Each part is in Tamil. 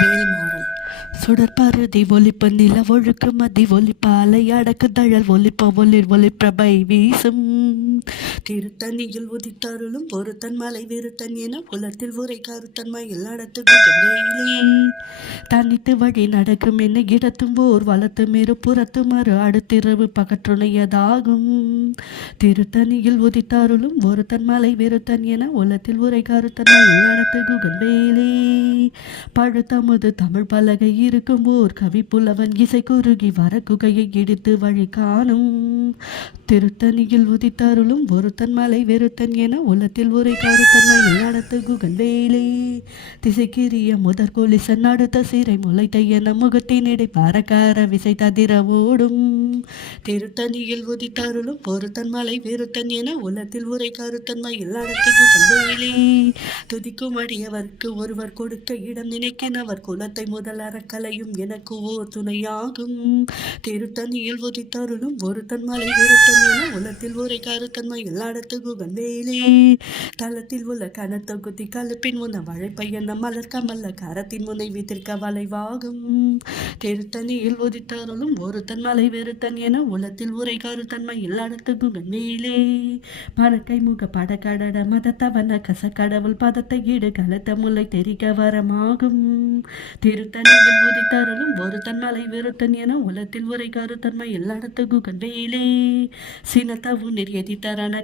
வேல்மாறல் சுடற்பருதி ஒலிப்பு நில ஒழுக்கு மதி ஒலிப்பாலை அடக்கு தழல் ஒலிப்ப ஒளிர் ஒளிப்பிரபை வீசும் திருத்தணியில் உதித்தருளும் ஒருத்தன் மலை விருத்தன் என குலத்தில் உரை கருத்தன்மையில் நடத்து தனித்து வழி நடக்கும் என்ன இடத்தும் ஓர் வளத்து மிரு புறத்து மறு அடுத்திரவு பகற்றுணையதாகும் திருத்தணியில் உதித்தருளும் ஒருத்தன் மலை விருத்தன் என உலத்தில் உரை கருத்தன்மையில் நடத்து குகன் வேலே பழுத்தமுது தமிழ் பலகை இருக்கும் ஓர் கவி புலவன் இசை குறுகி வர குகையை இடித்து வழி காணும் திருத்தணியில் உதித்தருளும் ஒருத்தன் மலை வெறுத்தன் என உலத்தில் உரை கருத்தன்மையில் நடத்து குகன் வேலே திசைக்கிரிய முதற் கொலிசன் அடுத்த சிறை முளைத்த என முகத்தினிடை பறக்கார விசை ததிர ஓடும் திருத்தணியில் உதித்தருளும் ஒருத்தன் மலை வெறுத்தன் என உலத்தில் உரை கருத்தன்மையில் நடத்து குகன் வேலே துதிக்கும் அடியவர்க்கு ஒருவர் கொடுக்க இடம் நினைக்கினவர் குலத்தை முதல் அறக்கலையும் எனக்கு ஓர் துணையாகும் திருத்தணியில் உதித்தருளும் ஒருத்தன் மலை விருத்தன் என உலத்தில் உரை கருத்தன்மையில் நடத்து குகன் வேலே தளத்தில் உள்ள கனத்தொகுதி கலப்பின் முன வழைப்பையன மலர் கமல்ல கரத்தின் முனை வீத்திற்க வளைவாகும் திருத்தணியில் உதித்தருளும் ஒருத்தன் மலை விருத்தன் என உலத்தில் உரை கருத்தன்மையில் நடத்து குகன் வேலே பணக்கை முக படக்கடட மதத்தவன கசக்கடவுள் பதத்தை ஈடு கலத்த முல்லை தெரிக்க வரமாகும் திருத்தணியில் உதித்தருளும் ஒருத்தன் மலை விருத்தன் என உலத்தில் உரை கருத்தன்மையில் நடத்து குகன் வேலே சினத்தவு நெறியதித்தரான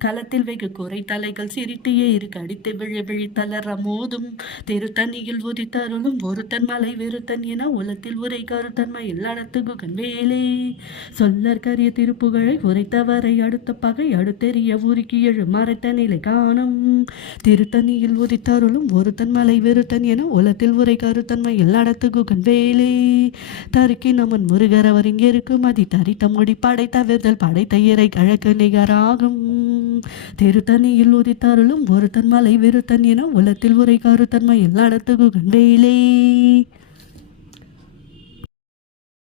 களத்தில் வெகு குறை தலைகள் சிரித்து ஏறு கடித்து விழி தளர மோதும் திருத்தணியில் உதித்தருளும் ஒருத்தன் மலை விருத்தன் என உலத்தில் உரை கருத்தன்மையில் நடத்து குகன் வேலே சொல்லற்கரிய திருப்புகழை உரைத்தவரை அடுத்த பகை அடுத்தெறிய உருக்கி எழு மறைத்த நிலை காணும் திருத்தணியில் உதித்தருளும் ஒருத்தன் மலை விருத்தன் என உலத்தில் உரை கருத்தன்மையில் நடத்து குகன் வேலே தருக்கி நமன் முருகரவர் இங்கே இருக்கும் அதி தரித்த மொழி படைத்தவிர்தல் படைத்த இறை கழக்கு நிகராகும் திருத்தணியில் உதித்தருளும் ஒருத்தன் மலை விருத்தன் என உலத்தில் உரை கருத்தன்மையில் நடத்து குகன் வேலே